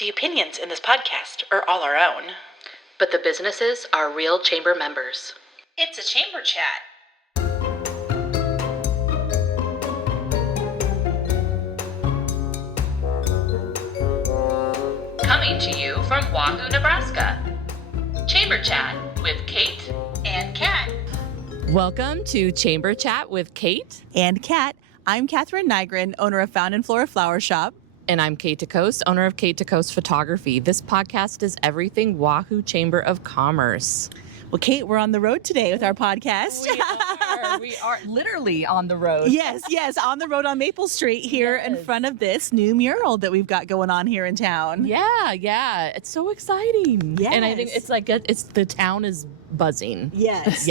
The opinions in this podcast are all our own. But the businesses are real chamber members. It's a chamber chat. Coming to you from Wahoo, Nebraska. Chamber Chat with Kate And Kat. Welcome to Chamber Chat with Kate. And Kat. I'm Catherine Nygren, owner of Found and Flora Flower Shop. And I'm Kate DeCoste, owner of Kate DeCoste Photography. This podcast is everything Wahoo Chamber of Commerce. Well, Kate, we're on the road today with our podcast. We are literally on the road. Yes, on the road on Maple Street here in front of this new mural that we've got going on here in town. Yeah. It's so exciting. Yes. And I think it's like, the town is buzzing. Yes.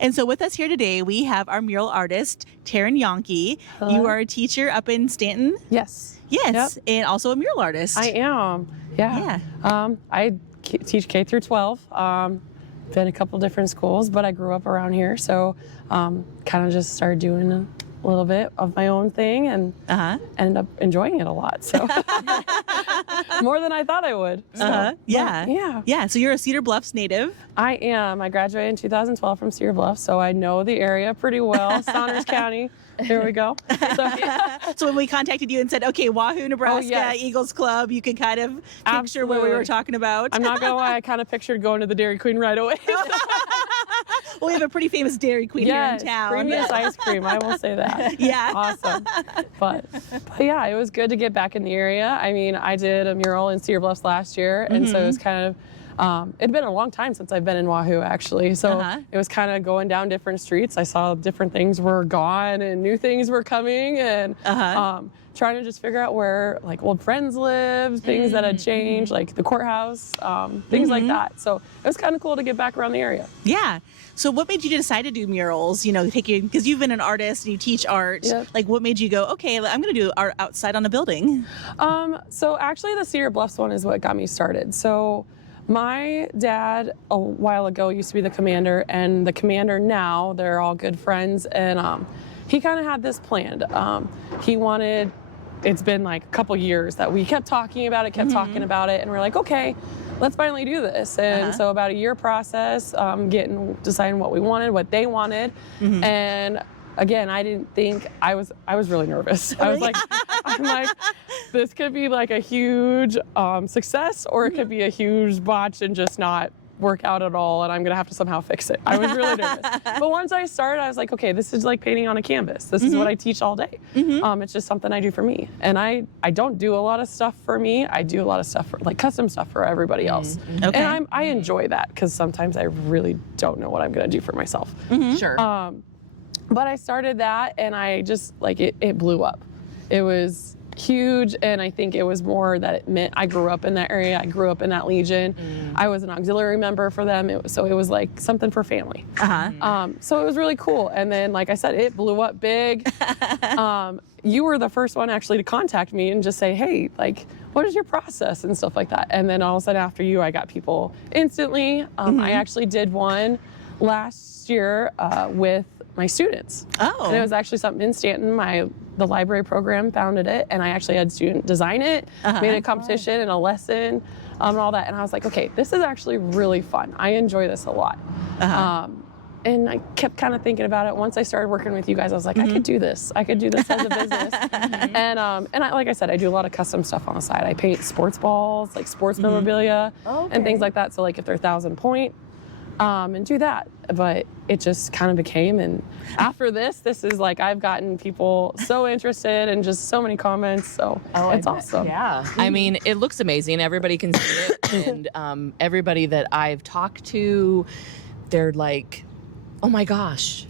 And so with us here today, we have our mural artist, Taryn Janke. Hello. You are a teacher up in Stanton. Yes. Yes, Yep. and also a mural artist. I am. Yeah. I teach K through 12. Been a couple different schools, but I grew up around here, so kind of just started doing a little bit of my own thing and ended up enjoying it a lot. So more than I thought I would. So, Yeah. So you're a Cedar Bluffs native. I am. I graduated in 2012 from Cedar Bluffs, so I know the area pretty well. Saunders County. Here we go. So when we contacted you and said, okay, Wahoo, Nebraska, yes. Eagles Club, you can kind of picture what we were talking about. I'm not gonna lie, I kind of pictured going to the Dairy Queen right away. Well, we have a pretty famous Dairy Queen here in town. Premium ice cream, I will say that. Yeah. Awesome. But yeah, it was good to get back in the area. I mean, I did a mural in Cedar Bluffs last year, and so it was kind of, it'd been a long time since I've been in Wahoo, actually. So it was kind of going down different streets. I saw different things were gone and new things were coming, and trying to just figure out where like old friends lived, things that had changed, like the courthouse, things like that. So it was kind of cool to get back around the area. Yeah. So what made you decide to do murals? You know, because you've been an artist and you teach art. Yep. Like, what made you go, okay, I'm going to do art outside on a building? So actually the Cedar Bluffs one is what got me started. So my dad a while ago used to be the commander, and the commander now, they're all good friends, and he kind of had this planned. It's been like a couple years that we kept talking about it, and we're like, okay, let's finally do this. And so about a year process, deciding what we wanted, what they wanted, and again, I didn't think I was really nervous. I was like, this could be like a huge success, or it could be a huge botch and just not work out at all, and I'm gonna have to somehow fix it. I was really nervous. But once I started, I was like, okay, this is like painting on a canvas. This is what I teach all day. It's just something I do for me. And I don't do a lot of stuff for me. I do a lot of stuff for like custom stuff for everybody else. Okay. And I enjoy that, because sometimes I really don't know what I'm gonna do for myself. Sure. But I started that, and I just like it blew up. It was huge, and I think it was more that it meant I grew up in that area. I grew up in that Legion. I was an auxiliary member for them, so it was like something for family. So it was really cool. And then, like I said, it blew up big. You were the first one actually to contact me and just say, hey, like, what is your process and stuff like that. And then all of a sudden after you, I got people instantly. I actually did one last year with my students. And it was actually something in Stanton. The library program founded it, and I actually had student design it, made a competition and a lesson, and all that. And I was like, okay, this is actually really fun. I enjoy this a lot. And I kept kind of thinking about it. Once I started working with you guys, I was like, I could do this. I could do this as a business. And like I said, I do a lot of custom stuff on the side. I paint sports balls, like sports memorabilia, and things like that. So like if they're 1,000 point, and do that. But it just kind of became, and after this is like, I've gotten people so interested and just so many comments. So it's awesome. Yeah. I mean, it looks amazing. Everybody can see it. And everybody that I've talked to, they're like, oh my gosh.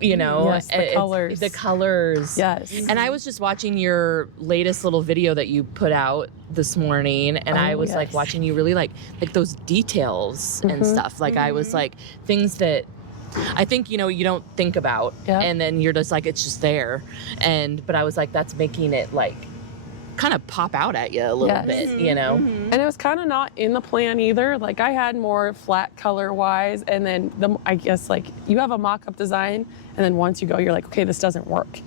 You know, yes, the colors. Yes. And I was just watching your latest little video that you put out this morning, and I was like watching you really like those details and stuff. Like I was like things that I think, you know, you don't think about, and then you're just like, it's just there. But I was like, that's making it like kind of pop out at you a little bit, you know? And it was kind of not in the plan either. Like I had more flat color wise, and then I guess like you have a mock-up design, and then once you go, you're like, okay, this doesn't work.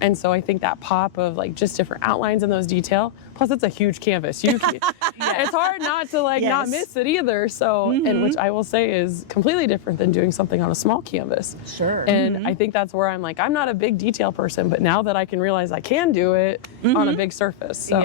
And so I think that pop of like just different outlines and those detail, plus it's a huge canvas. It's hard not to like not miss it either. So, and which I will say is completely different than doing something on a small canvas. Sure. And I think that's where I'm like, I'm not a big detail person, but now that I can realize I can do it on a big surface. So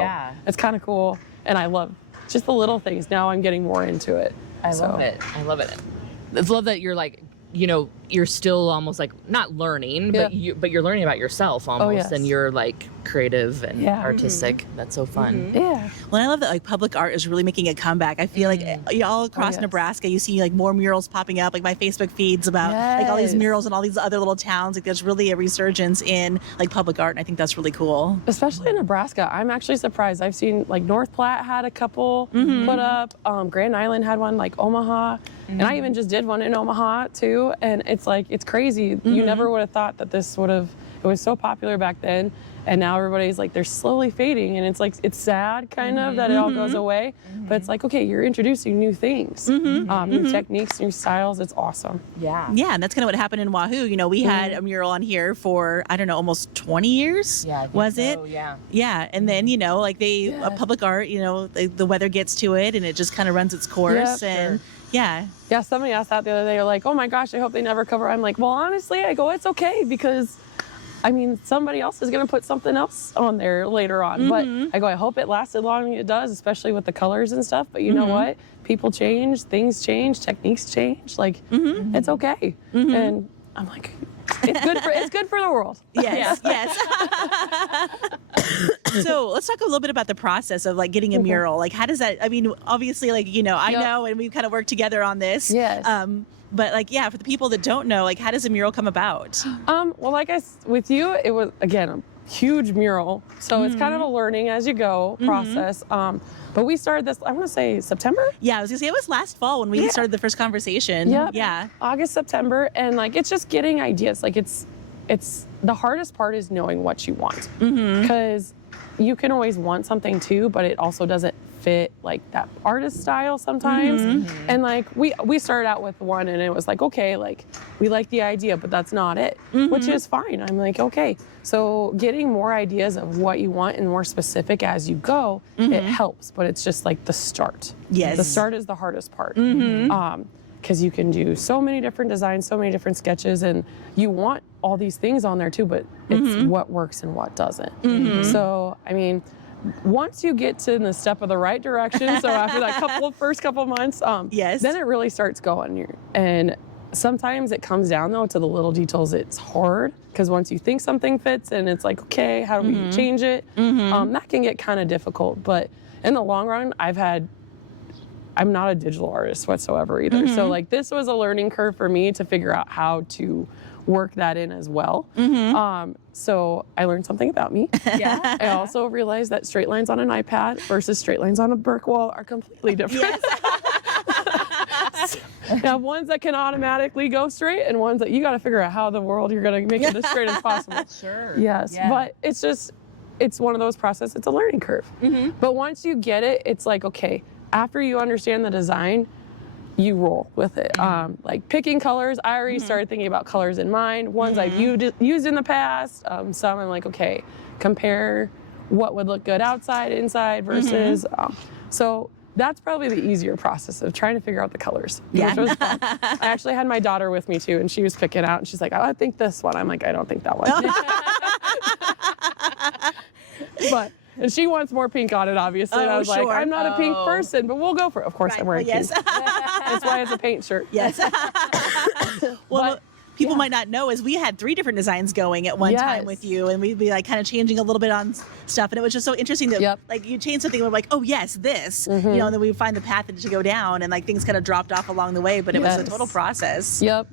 it's kind of cool. And I love just the little things. Now I'm getting more into it. I love it. I love that you're like, you know, you're still almost like not learning, but you're learning about yourself almost, and you're like creative and artistic. That's so fun. Yeah. Well, I love that like public art is really making a comeback. I feel like all across Nebraska, you see like more murals popping up. Like my Facebook feeds about like all these murals and all these other little towns. Like there's really a resurgence in like public art, and I think that's really cool. Especially in Nebraska, I'm actually surprised. I've seen like North Platte had a couple put up. Grand Island had one, like Omaha. And I even just did one in Omaha too. And it's like, it's crazy. You never would have thought that it was so popular back then. And now everybody's like, they're slowly fading. And it's like, it's sad kind of that it all goes away. But it's like, okay, you're introducing new things, new techniques, new styles. It's awesome. Yeah. Yeah, and that's kind of what happened in Wahoo. You know, we had a mural on here for, I don't know, almost 20 years. Yeah. Was it? Yeah. Yeah. And then, you know, like public art, you know, the weather gets to it and it just kind of runs its course. And yeah, somebody asked that the other day. They're like, oh my gosh, I hope they never cover. I'm like, well, honestly, I go, it's okay, because I mean, somebody else is going to put something else on there later on. But I go, I hope it lasted long as it does, especially with the colors and stuff. But you know what? People change, things change, techniques change. Like, it's okay. And I'm like, it's good for the world. Yes, yes. So let's talk a little bit about the process of like getting a mural. Like, how does that? I mean, obviously, like, you know, I know, and we've kind of worked together on this. Yes. But like, yeah, for the people that don't know, like, how does a mural come about? Well, like with you, it was again a huge mural, so it's kind of a learning as you go process. But we started this, I want to say September. Yeah, I was gonna say it was last fall when we started the first conversation. Yeah. August, September, and like it's just getting ideas. Like it's the hardest part is knowing what you want, because you can always want something too, but it also doesn't fit like that artist style sometimes. And like we started out with one and it was like, okay, like we like the idea, but that's not it, which is fine. I'm like, okay, so getting more ideas of what you want and more specific as you go, it helps, but it's just like the start. Yes. The start is the hardest part. Because you can do so many different designs, so many different sketches, and you want all these things on there too, but it's what works and what doesn't. So, I mean, once you get to the step of the right direction, so after that first couple months, then it really starts going. And sometimes it comes down though to the little details. It's hard because once you think something fits and it's like, okay, how do we change it? That can get kind of difficult. But in the long run, I'm not a digital artist whatsoever either. So like this was a learning curve for me to figure out how to work that in as well. So I learned something about me. Yeah. I also realized that straight lines on an iPad versus straight lines on a brick wall are completely different. You have ones that can automatically go straight and ones that you got to figure out how in the world you're going to make it as straight as possible. Sure. Yes. Yeah. But it's one of those processes. It's a learning curve. But once you get it, it's like, okay, after you understand the design, you roll with it. Like picking colors, I already started thinking about colors in mind. Ones I've used in the past. Some I'm like, okay, compare what would look good outside, inside versus. So that's probably the easier process of trying to figure out the colors. Which was fun. I actually had my daughter with me too, and she was picking out, and she's like, oh, I think this one. I'm like, I don't think that one. And she wants more pink on it, obviously. And I was like, I'm not a pink person, but we'll go for it. Of course, I'm wearing pink. That's why it's a paint shirt. Yes. Well, people might not know is we had 3 different designs going at one time with you, and we'd be like kind of changing a little bit on stuff, and it was just so interesting that like you change something and we're like, oh yes, this, you know, and then we would find the path to go down, and like things kind of dropped off along the way, but it was a total process. Yep.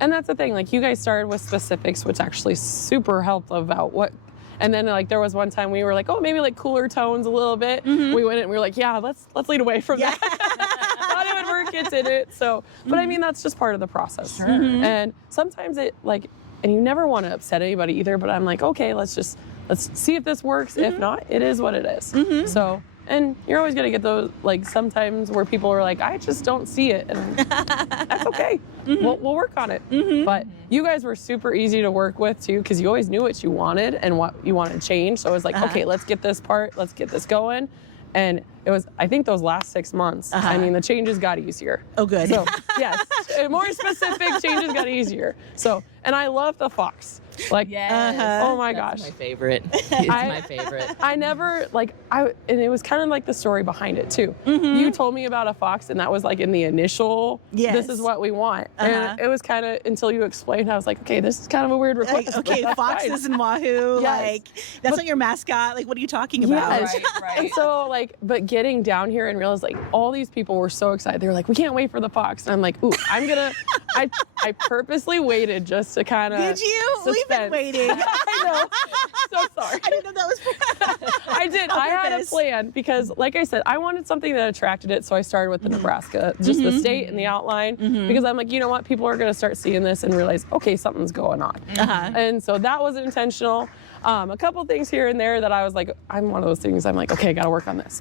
And that's the thing, like you guys started with specifics, which actually super helped about what. And then like there was one time we were like, oh, maybe like cooler tones a little bit. We went in and we were like, yeah, let's lead away from that. Thought it would work, it didn't. So, but I mean, that's just part of the process. Sure. And sometimes it like, and you never want to upset anybody either, but I'm like, okay, let's see if this works. If not, it is what it is. So And you're always gonna get those, like, sometimes where people are like, I just don't see it, and that's okay. We'll work on it. But you guys were super easy to work with too, because you always knew what you wanted and what you wanted to change. So it was like, okay, let's get this part, let's get this going. And it was, I think those last 6 months, I mean, the changes got easier. Oh, good. So, yes, more specific changes got easier. So, and I love the fox. Like, oh my gosh. My favorite. It's my favorite. I never, like, and it was kind of like the story behind it too. You told me about a fox, and that was like in the initial, this is what we want. And it was kind of, until you explained, I was like, okay, this is kind of a weird request. Like, okay, foxes and Wahoo, like, that's not your mascot. Like, what are you talking about? Right. And so, like, but getting down here and realize, like, all these people were so excited. They were like, we can't wait for the fox. And I'm like, ooh, I purposely waited just to kind of. Did you? We've been waiting. I know. So sorry. I didn't know that was. I did. I had a plan because, like I said, I wanted something that attracted it. So I started with the Nebraska, just the state and the outline, because I'm like, you know what? People are going to start seeing this and realize, okay, something's going on. And so that was intentional. A couple things here and there that I was like, I'm one of those things. I'm like, okay, gotta work on this.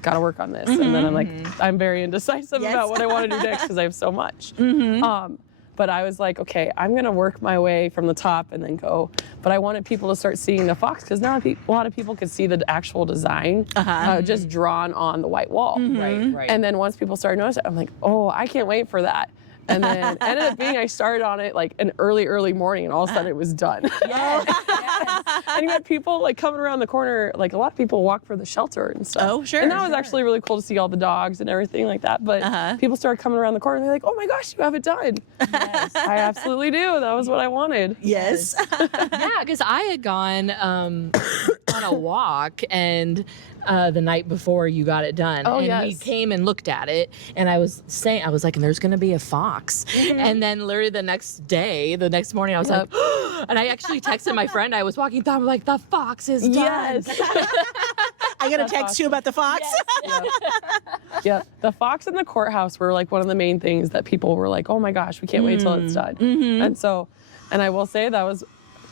And then I'm like, I'm very indecisive about what I want to do next because I have so much. But I was like, okay, I'm going to work my way from the top and then go. But I wanted people to start seeing the fox because now a lot of people could see the actual design just drawn on the white wall. Right. And then once people started noticing, I'm like, oh, I can't wait for that. And then ended up being, I started on it like an early morning, and all of a sudden it was done. Yes. And you had people like coming around the corner, like a lot of people walk for the shelter and stuff. Oh, sure. And that was actually really cool to see all the dogs and everything like that. But people started coming around the corner and they're like, oh my gosh, you have it done. Yes. I absolutely do. That was what I wanted. Yes. Yeah, because I had gone on a walk and the night before you got it done. Oh, and we came and looked at it, and I was like, and there's going to be a fox. And then literally the next morning, I was like, and I actually texted my friend I was walking through, I'm like, the fox is done. Yes. I got to text you about the fox. Yeah, the fox in the courthouse were like one of the main things that people were like, oh my gosh, we can't wait till it's done. And so, and I will say that was,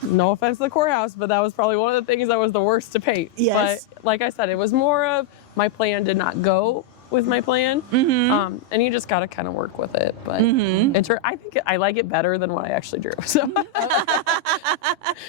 no offense to the courthouse, but that was probably one of the things that was the worst to paint. Yes. But like I said, it was more of my plan did not go with my plan. And you just got to kind of work with it. But I think I like it better than what I actually drew. So,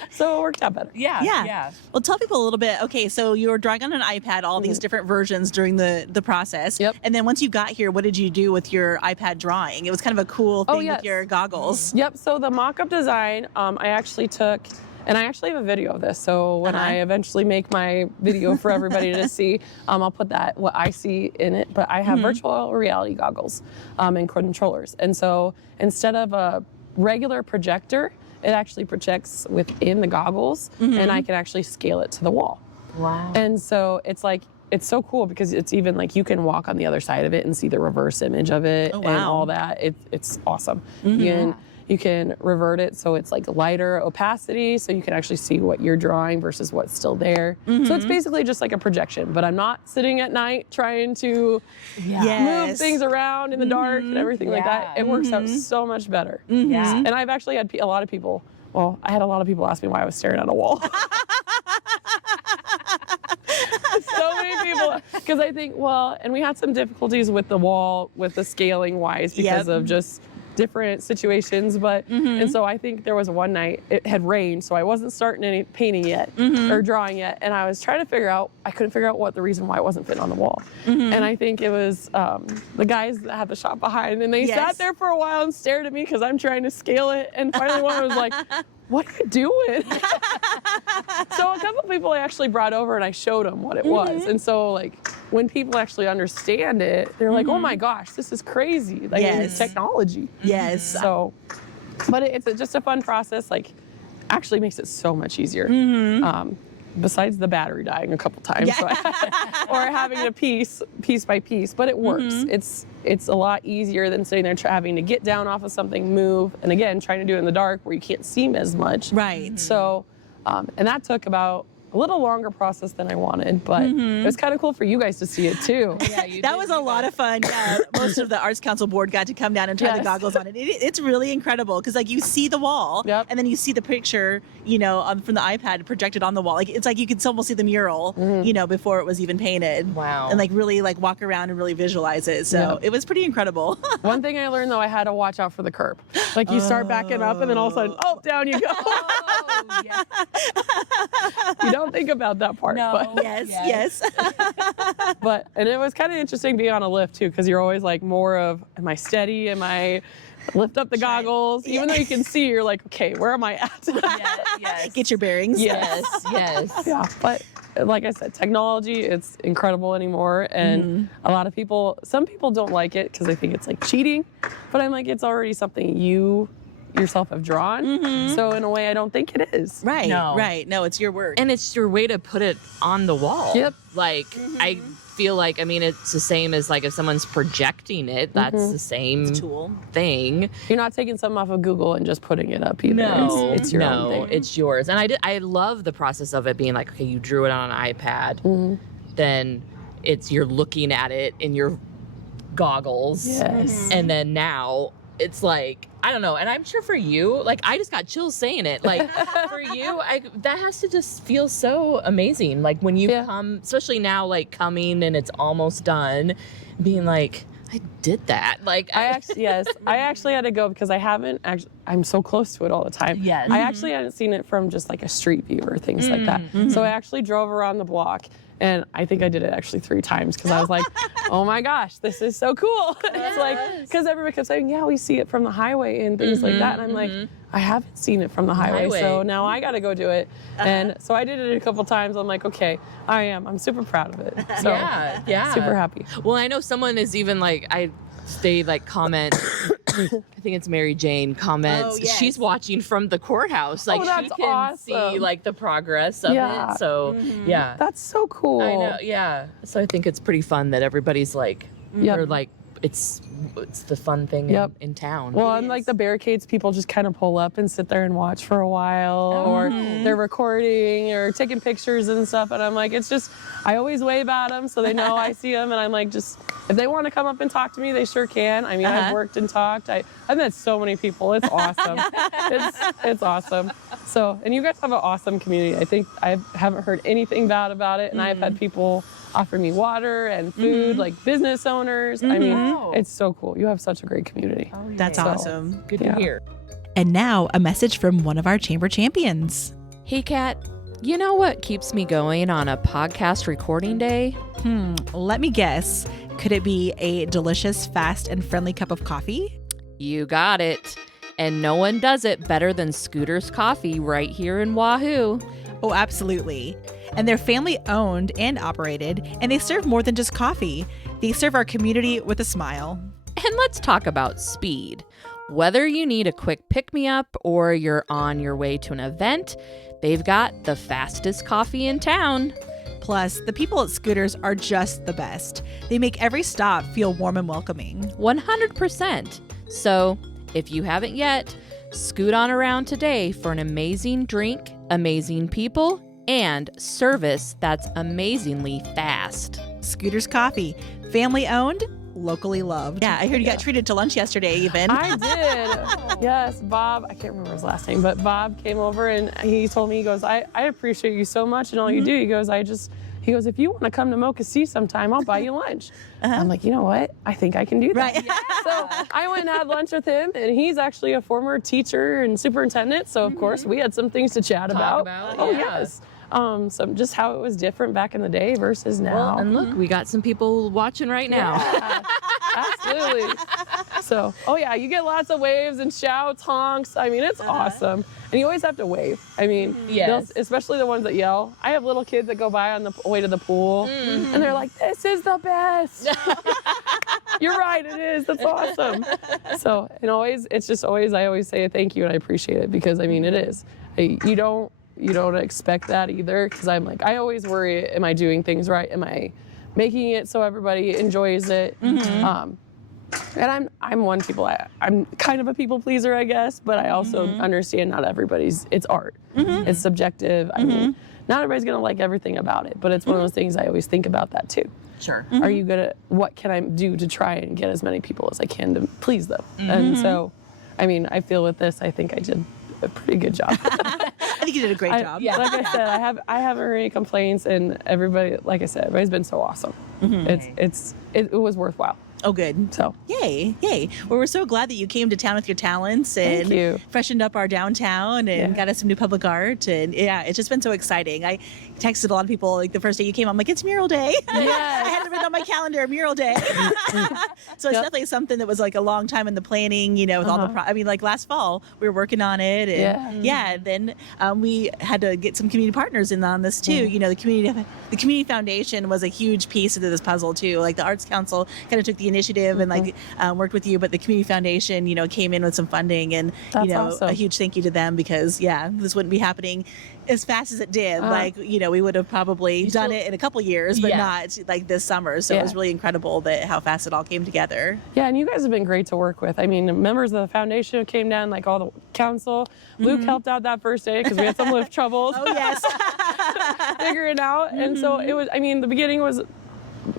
so it worked out better. Yeah. Well, tell people a little bit. Okay, so you were drawing on an iPad, all these different versions during the process. Yep. And then once you got here, what did you do with your iPad drawing? It was kind of a cool thing with your goggles. Yep. So the mock-up design, I actually took. And I actually have a video of this, so when I eventually make my video for everybody to see, I'll put what I see in it. But I have virtual reality goggles and controllers. And so instead of a regular projector, it actually projects within the goggles, and I can actually scale it to the wall. Wow. And so it's like, it's so cool because it's even like you can walk on the other side of it and see the reverse image of it and all that. It's awesome. You can revert it so it's like lighter opacity, so you can actually see what you're drawing versus what's still there. So it's basically just like a projection, but I'm not sitting at night trying to move things around in the dark and everything like that. It works out so much better. And I've actually had a lot of people, I had a lot of people ask me why I was staring at a wall. So many people, because I think, and we had some difficulties with the wall, with the scaling wise, because of just different situations, but and so I think there was one night it had rained, so I wasn't starting any painting yet or drawing yet, and I was trying to I couldn't figure out what the reason why it wasn't fitting on the wall. And I think it was the guys that had the shop behind, and they sat there for a while and stared at me because I'm trying to scale it, and finally one was like, what are you doing? So a couple of people I actually brought over and I showed them what it was. And so like when people actually understand it, they're like, oh my gosh, this is crazy. Like it's technology. Yes. So, but it's just a fun process. Like actually makes it so much easier. Besides the battery dying a couple times, or having to piece by piece, but it works. It's a lot easier than sitting there having to get down off of something, move, and again, trying to do it in the dark where you can't see as much. Right. So, and that took about, a little longer process than I wanted, but it was kind of cool for you guys to see it too. That was a lot of fun. Yeah, most of the Arts Council board got to come down and try the goggles on it. It's really incredible because like you see the wall, and then you see the picture, you know, from the iPad projected on the wall. Like it's like you could almost see the mural, you know, before it was even painted. Wow. And like really like walk around and really visualize it. So it was pretty incredible. One thing I learned though, I had to watch out for the curb. Like you start backing up and then all of a sudden, down you go. Oh, yeah. You don't think about that part. No. But. Yes. But, and it was kind of interesting being on a lift too, because you're always like more of, am I steady? Am I lift up the goggles? Even though you can see, you're like, okay, where am I at? Yes. Get your bearings. Yes. Yeah, but like I said, technology, it's incredible anymore. And a lot of people, some people don't like it because they think it's like cheating, but I'm like, it's already something you yourself have drawn. So in a way, I don't think it is. Right. No. Right. No, it's your work. And it's your way to put it on the wall. Yep. Like, I feel like, I mean, it's the same as like if someone's projecting it, that's the same tool thing. You're not taking something off of Google and just putting it up either. No, it's your own thing. It's yours. And I love the process of it being like, okay, you drew it on an iPad, then you're looking at it in your goggles. Yes. And then now it's like, I don't know. And I'm sure for you, like, I just got chills saying it. Like, for you, that has to just feel so amazing. Like, when you come, especially now, like, coming and it's almost done, being like, I did that. Like, I actually had to go because I'm so close to it all the time. Yes. I actually hadn't seen it from just like a street view or things like that. So I actually drove around the block. And I think I did it actually 3 times because I was like, oh my gosh, this is so cool. It's like, because everybody kept saying, yeah, we see it from the highway and things like that. And I'm like, I haven't seen it from the highway. So now I got to go do it. And so I did it a couple times. I'm like, okay, I'm super proud of it. So yeah. super happy. Well, I know someone is even like, they like comment, I think it's Mary Jane comments. Oh, yes. She's watching from the courthouse. Like that's she can awesome. see like the progress of it. So yeah. That's so cool. I know, yeah. So I think it's pretty fun that everybody's like, or like, it's the fun thing in town. Well, and like the barricades, people just kind of pull up and sit there and watch for a while, or they're recording or taking pictures and stuff. And I'm like, it's just, I always wave at them so they know I see them. And I'm like, just, if they want to come up and talk to me, they sure can. I mean, I've worked and talked. I've met so many people. It's awesome. It's awesome. So, and you guys have an awesome community. I think I haven't heard anything bad about it. And I've had people offer me water and food, like business owners. I mean, it's so cool. You have such a great community. That's awesome. Good to hear. And now a message from one of our chamber champions. Hey, Kat, you know what keeps me going on a podcast recording day? Let me guess. Could it be a delicious, fast, and friendly cup of coffee? You got it. And no one does it better than Scooter's Coffee right here in Wahoo. Oh, absolutely. And they're family owned and operated, and they serve more than just coffee. They serve our community with a smile. And let's talk about speed. Whether you need a quick pick-me-up or you're on your way to an event, they've got the fastest coffee in town. Plus, the people at Scooters are just the best. They make every stop feel warm and welcoming. 100%. So, if you haven't yet, scoot on around today for an amazing drink, amazing people, and service that's amazingly fast. Scooters Coffee, family owned, locally loved. Yeah, I heard you got treated to lunch yesterday even. I did. Yes, Bob, I can't remember his last name, but Bob came over and he told me, he goes, I appreciate you so much and all you do. He goes, if you want to come to Mocha C sometime, I'll buy you lunch. I'm like, you know what? I think I can do that. Right. So I went and had lunch with him, and he's actually a former teacher and superintendent. So of course we had some things to chat about. Yes. So just how it was different back in the day versus now. Well, and look, we got some people watching right now. Yeah, absolutely. So, you get lots of waves and shouts, honks. I mean, it's awesome. And you always have to wave. I mean, especially the ones that yell. I have little kids that go by on the way to the pool, and they're like, this is the best. You're right, it is. That's awesome. So, and I always say thank you and I appreciate it because, I mean, it is. You don't expect that either because I'm like, I always worry, am I doing things right? Am I making it so everybody enjoys it? And I'm kind of a people pleaser, I guess, but I also understand not everybody's, it's art. It's subjective. I mean, not everybody's going to like everything about it, but it's one of those things I always think about that too. Sure. Are you going to, what can I do to try and get as many people as I can to please them? And so, I mean, I feel with this, I think I did a pretty good job. I think you did a great job. Yeah. Like I said, I haven't heard any complaints, and everybody, like I said, everybody's been so awesome. It was worthwhile. Oh, good. So Yay. Well, we're so glad that you came to town with your talents and Thank you. freshened up our downtown and got us some new public art. And yeah, it's just been so exciting. I texted a lot of people like the first day you came. I'm like, it's mural day. I had it written on my calendar, mural day. So it's definitely something that was like a long time in the planning, you know, with all the, I mean, like last fall we were working on it. And then we had to get some community partners in on this too. You know, the community foundation was a huge piece of this puzzle too. Like the Arts Council kind of took the initiative and like worked with you, but the community foundation, you know, came in with some funding, and That's you know, awesome. a huge thank you to them, because this wouldn't be happening as fast as it did. Like, you know, we would have probably done it in a couple years, but not like this summer. So it was really incredible how fast it all came together. Yeah, and you guys have been great to work with. I mean, members of the foundation came down, like all the council. Luke helped out that first day because we had some lift troubles. Oh yes. Figure it out. And so it was, I mean, the beginning was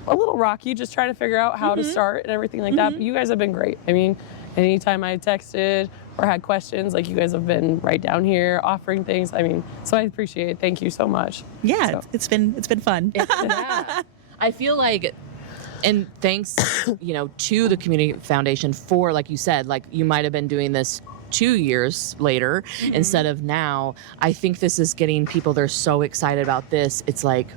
a little rocky, just trying to figure out how to start and everything like that. But you guys have been great. I mean, anytime I texted or had questions, like you guys have been right down here offering things. I mean, so I appreciate it. Thank you so much. Yeah, So. it's been fun. Yeah. I feel like, and thanks, you know, to the community foundation for, like you said, like you might have been doing this 2 years later instead of now. I think this is getting people, they're so excited about this. It's like,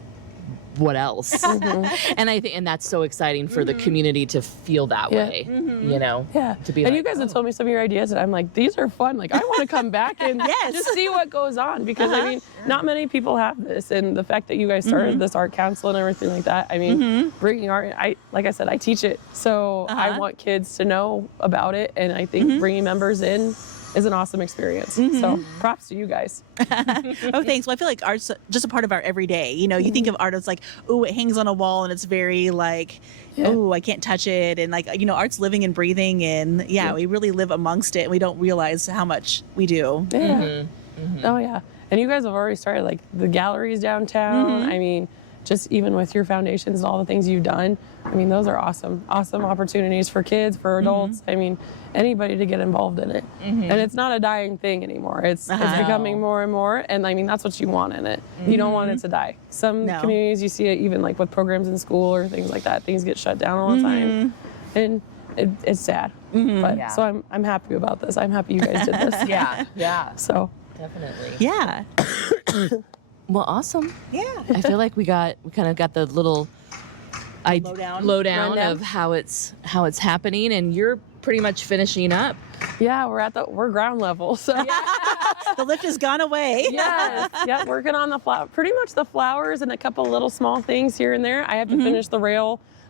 what else? And I think, and that's so exciting for the community to feel that way, you know? Yeah. To be and like, you guys have told me some of your ideas, and I'm like, these are fun. Like, I want to come back and just see what goes on, because I mean, not many people have this, and the fact that you guys started this art council and everything like that. I mean, bringing art. Like I said, I teach it, so I want kids to know about it, and I think bringing members in is an awesome experience. So props to you guys. Oh, thanks. Well, I feel like art's just a part of our everyday. You know, you think of art as like, oh, it hangs on a wall and it's very like, oh, I can't touch it. And like, you know, art's living and breathing, and we really live amongst it, and we don't realize how much we do. Yeah. Oh, yeah. And you guys have already started like the galleries downtown. I mean, just even with your foundations and all the things you've done, I mean, those are awesome opportunities for kids, for adults. I mean, anybody to get involved in it. And it's not a dying thing anymore. It's becoming more and more. And I mean, that's what you want in it. You don't want it to die. Some communities, you see it even like with programs in school or things like that. Things get shut down all the time. And it's sad. But so I'm happy about this. I'm happy you guys did this. yeah. So Definitely. Yeah. Well, awesome. Yeah. I feel like we kind of got the little Lowdown. lowdown Rundown. of how it's happening, and you're pretty much finishing up. yeah, we're ground level. So The lift has gone away. yes, yeah, working on pretty much the flowers and a couple little small things here and there. I have to finish the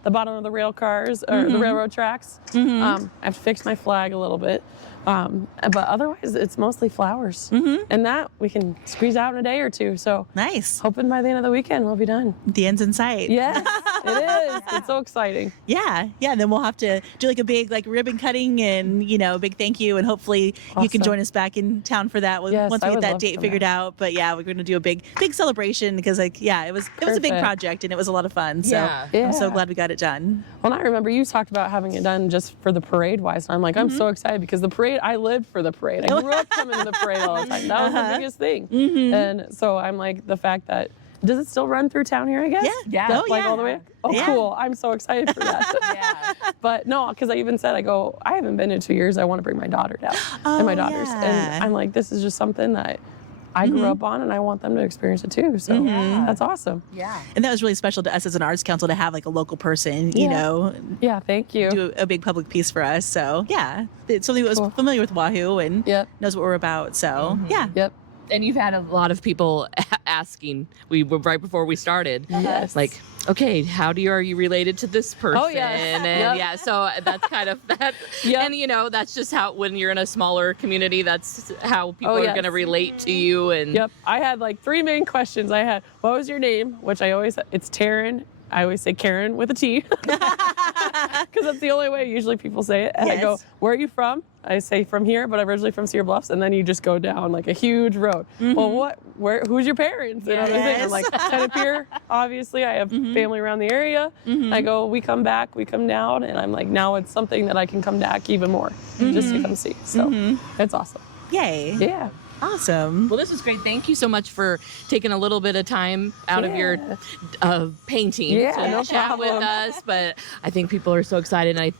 bottom of the rail cars or the railroad tracks. I have to fix my flag a little bit. But otherwise, it's mostly flowers. And that we can squeeze out in a day or two. So Nice. hoping by the end of the weekend we'll be done. The end's in sight. Yes, it is. It's so exciting. Yeah. And then we'll have to do like a big like ribbon cutting and, you know, a big thank you. And hopefully you can Awesome. join us back in town for that Yes, once I we get would that love to date come figured back. out. But yeah, we're going to do a big celebration because like, it was a big Perfect. project and it was a lot of fun. So Yeah. I'm so Yeah. glad we got it done. Well, I remember you talked about having it done just for the parade wise. And I'm like, I'm so excited because the parade, I lived for the parade. I grew up coming to the parade all the time. That was the biggest thing. And so I'm like, the fact that, does it still run through town here, I guess? Yeah. Oh, Like yeah. all the way? Oh, Yeah. cool. I'm so excited for that. Yeah. But no, because I even said, I haven't been in 2 years. I want to bring my daughter down and my daughters. yeah. And I'm like, this is just something that I grew up on and I want them to experience it too. So that's awesome. Yeah. And that was really special to us as an arts council to have like a local person, you Yeah. know, Yeah, thank you. do a big public piece for us. So yeah, it's something that was Cool. familiar with Wahoo and Yep. knows what we're about. So yeah. Yep. And you've had a lot of people asking. We were right before we started. Yes. Like, okay, are you related to this person? Oh, yes. And Yep. yeah, so that's kind of that. Yep. And you know, that's just how when you're in a smaller community, that's how people Oh, are yes. going to relate to you. And Yep. I had like 3 main questions. I had, what was your name? Which it's Taryn. I always say Karen with a T. Because that's the only way usually people say it. And I go, where are you from? I say from here, but I'm originally from Cedar Bluffs. And then you just go down like a huge road. Well, who's your parents? And other things. I'm like, Tennepier, obviously. I have family around the area. I go, we come back, we come down. And I'm like, now it's something that I can come back even more just to come see. So it's awesome. Yay. Yeah. Awesome. Well, this was great. Thank you so much for taking a little bit of time out of your painting to chat with us. But I think people are so excited. And I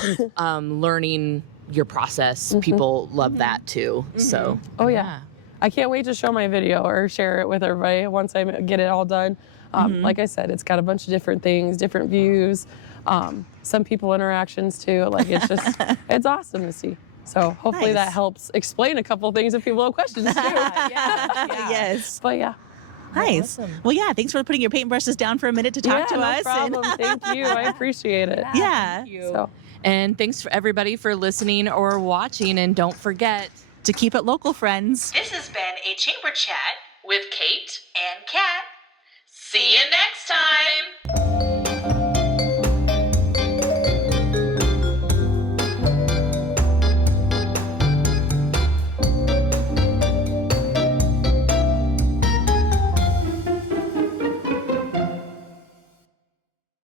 think learning your process, people love that too. So, I can't wait to show my video or share it with everybody once I get it all done. Like I said, it's got a bunch of different things, different views, some people interactions too. Like it's just, it's awesome to see. So hopefully that helps explain a couple things if people have questions too. Yes. But yeah. Nice. Awesome. Well, yeah, thanks for putting your paintbrushes down for a minute to talk to us. No problem. Thank you. I appreciate it. Yeah. Thank you. So. And thanks for everybody for listening or watching. And don't forget to keep it local, friends. This has been a Chamber Chat With Kate and Kat. See you next time.